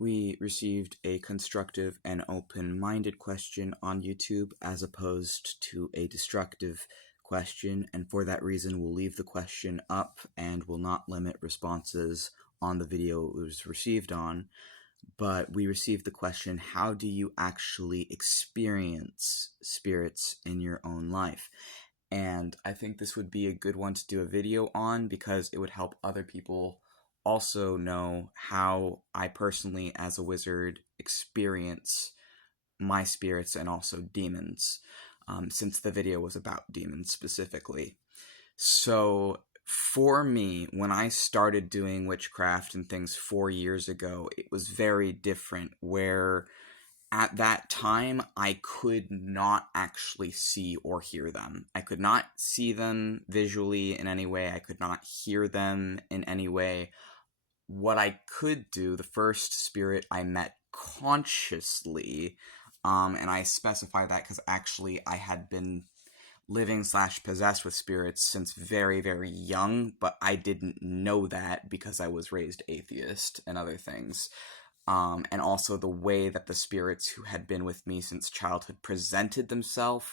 We received a constructive and open-minded question on YouTube as opposed to a destructive question, and for that reason we'll leave the question up and will not limit responses on the video it was received on. But we received the question, how do you actually experience spirits in your own life? And I think this would be a good one to do a video on because it would help other people also know how I personally, as a wizard, experience my spirits and also demons, since the video was about demons specifically. So for me, when I started doing witchcraft and things 4 years ago, it was very different, where at that time, I could not actually see or hear them. I could not see them visually in any way. I could not hear them in any way. What I could do, the first spirit I met consciously, and I specify that because actually I had been living/possessed with spirits since very, very young, but I didn't know that because I was raised atheist and other things. And also the way that the spirits who had been with me since childhood presented themselves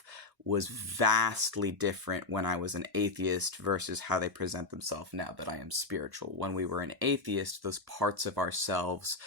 was vastly different when I was an atheist versus how they present themselves now that I am spiritual. When we were an atheist, those parts of ourselves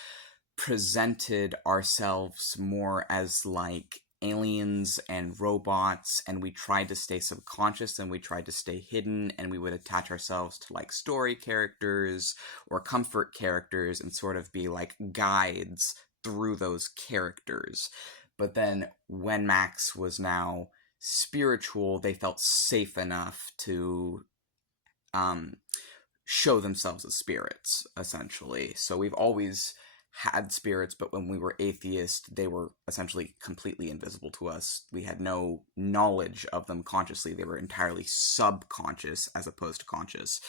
presented ourselves more as like aliens and robots, and we tried to stay subconscious and we tried to stay hidden, and we would attach ourselves to like story characters or comfort characters and sort of be like guides through those characters. But then when Max was now spiritual, they felt safe enough to show themselves as spirits, essentially. So we've always had spirits, but when we were atheist, they were essentially completely invisible to us. We had no knowledge of them consciously. They were entirely subconscious as opposed to conscious.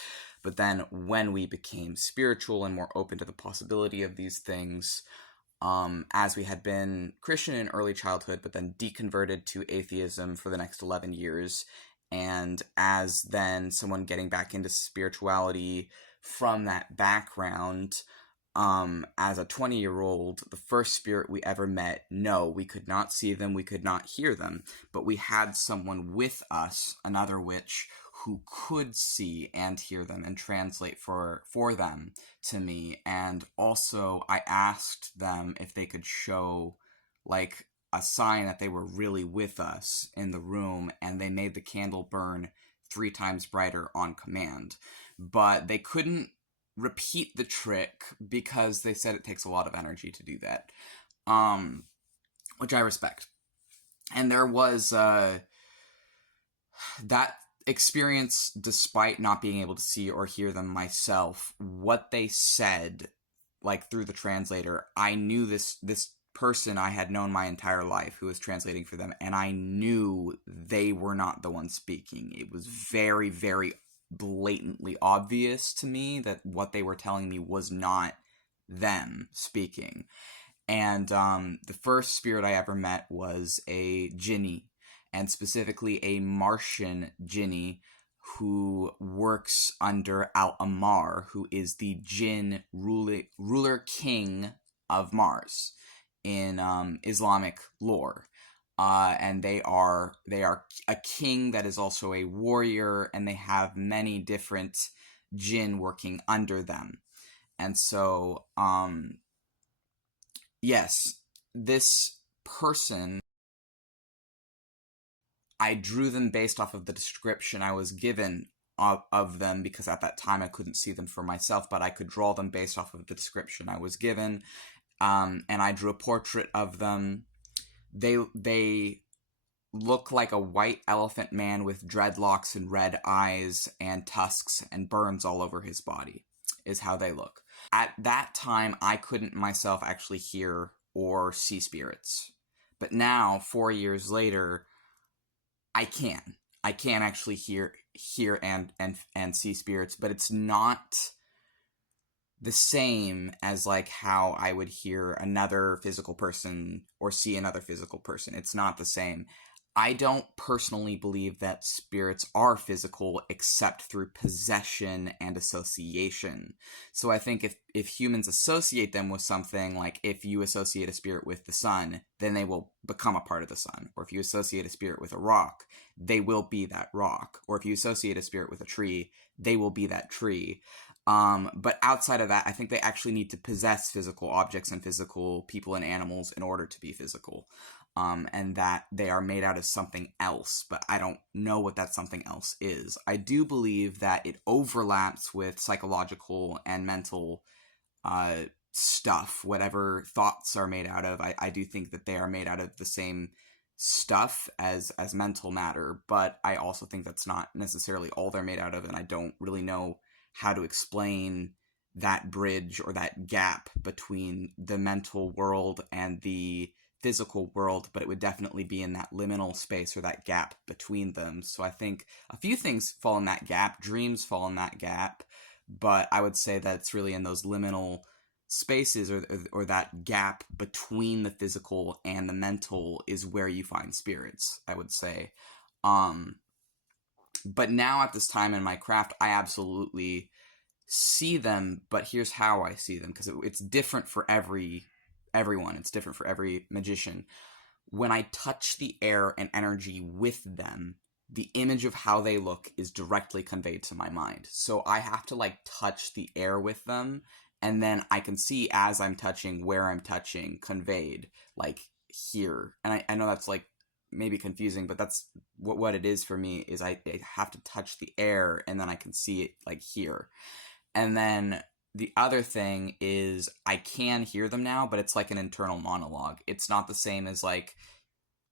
But then when we became spiritual and more open to the possibility of these things, as we had been Christian in early childhood, but then deconverted to atheism for the next 11 years, and as then someone getting back into spirituality from that background, as a 20-year-old, the first spirit we ever met, no, we could not see them, we could not hear them, but we had someone with us, another witch, who could see and hear them and translate for them to me. And also, I asked them if they could show, like, a sign that they were really with us in the room, and they made the candle burn 3 times brighter on command. But they couldn't repeat the trick because they said it takes a lot of energy to do that, which I respect. And there was that experience, despite not being able to see or hear them myself, what they said, like through the translator, I knew this person I had known my entire life who was translating for them, and I knew they were not the one speaking. It was very, very blatantly obvious to me that what they were telling me was not them speaking. And the first spirit I ever met was a Jinni, and specifically a Martian Jinni who works under Al-Amar, who is the Jinn ruler king of Mars in Islamic lore. And they are a king that is also a warrior, and they have many different jinn working under them. And so, yes, this person, I drew them based off of the description I was given of them, because at that time I couldn't see them for myself, but I could draw them based off of the description I was given. And I drew a portrait of them. They look like a white elephant man with dreadlocks and red eyes and tusks and burns all over his body, is how they look. At that time, I couldn't myself actually hear or see spirits. But now, 4 years later, I can. I can actually hear and see spirits, but it's not the same as like how I would hear another physical person or see another physical person. It's not the same. I don't personally believe that spirits are physical except through possession and association. So I think if humans associate them with something, like if you associate a spirit with the sun, then they will become a part of the sun. Or if you associate a spirit with a rock, they will be that rock. Or if you associate a spirit with a tree, they will be that tree. But outside of that, I think they actually need to possess physical objects and physical people and animals in order to be physical. And that they are made out of something else, but I don't know what that something else is. I do believe that it overlaps with psychological and mental stuff, whatever thoughts are made out of. I do think that they are made out of the same stuff as mental matter, but I also think that's not necessarily all they're made out of, and I don't really know how to explain that bridge or that gap between the mental world and the physical world, but it would definitely be in that liminal space or that gap between them. So I think a few things fall in that gap. Dreams fall in that gap, but I would say that it's really in those liminal spaces or that gap between the physical and the mental is where you find spirits, I would say. But now at this time in my craft, I absolutely see them, but here's how I see them, because it's different for everyone. It's different for every magician. When I touch the air and energy with them, the image of how they look is directly conveyed to my mind. So I have to like touch the air with them, and then I can see as I'm touching where I'm touching conveyed, like here. And I know that's like maybe confusing, but that's what it is for me, is I have to touch the air and then I can see it like here. And then the other thing is I can hear them now, but it's like an internal monologue. It's not the same as like,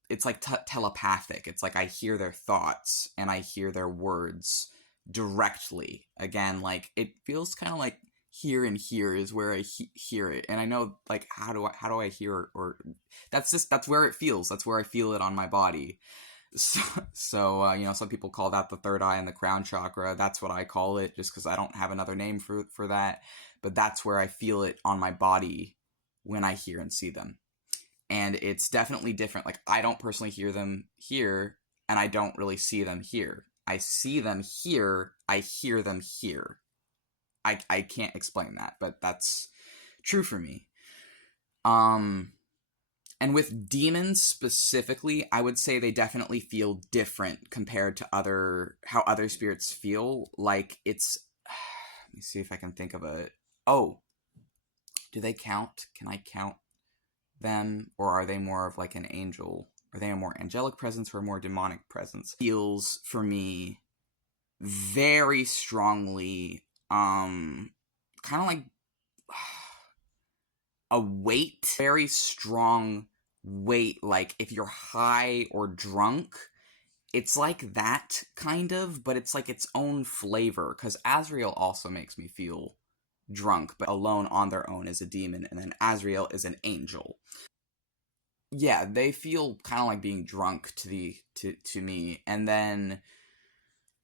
it's like telepathic. It's like I hear their thoughts and I hear their words directly. Again, like it feels kind of like here and here is where I hear it. And I know like how do I hear, or that's where it feels. That's where I feel it on my body. So you know, some people call that the third eye and the crown chakra. That's what I call it, just because I don't have another name for that. But that's where I feel it on my body when I hear and see them. And it's definitely different. Like, I don't personally hear them here, and I don't really see them here. I see them here, I hear them here. I can't explain that, but that's true for me. And with demons specifically, I would say they definitely feel different compared to how other spirits feel. Like, it's... Let me see if I can think of a... Oh, do they count? Can I count them? Or are they more of like an angel? Are they a more angelic presence or a more demonic presence? Feels, for me, very strongly, kind of like a weight. Very strong weight, like if you're high or drunk, it's like that kind of, but it's like its own flavor, because Azrael also makes me feel drunk, but alone on their own is a demon, and then Azrael is an angel. Yeah, they feel kind of like being drunk to me, and then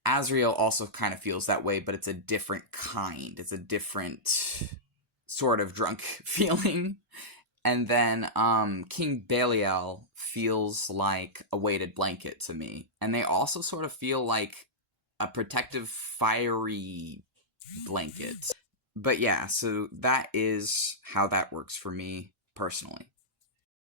Azrael also kind of feels that way, but it's a different kind. It's a different sort of drunk feeling. And then King Belial feels like a weighted blanket to me. And they also sort of feel like a protective, fiery blanket. But yeah, so that is how that works for me personally.